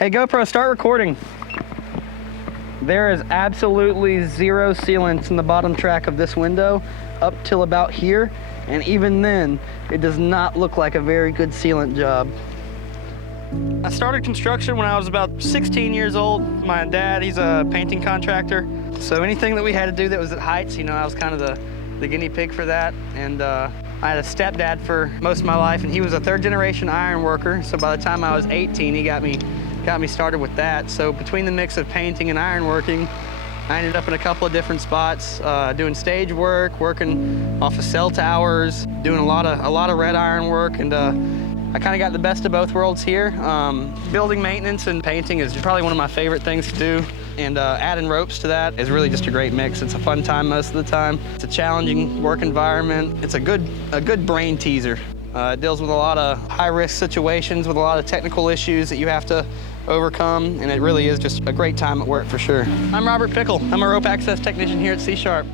Hey GoPro, start recording. There is absolutely zero sealants in the bottom track of this window up till about here, and even then, it does not look like a very good sealant job. I started construction when I was about 16 years old. My dad, he's a painting contractor, so anything that we had to do that was at heights, you know, I was kind of the guinea pig for that. And I had a stepdad for most of my life, and he was a third generation iron worker, so by the time I was 18, he got me started with that. So between the mix of painting and ironworking, I ended up in a couple of different spots, doing stage work, working off of cell towers, doing a lot of red iron work, and I kind of got the best of both worlds here. Building maintenance and painting is probably one of my favorite things to do, and adding ropes to that is really just a great mix. It's a fun time most of the time. It's a challenging work environment. It's a good brain teaser. It deals with a lot of high-risk situations with a lot of technical issues that you have to overcome, and it really is just a great time at work for sure. I'm Robert Pickle. I'm a rope access technician here at C-Sharpe.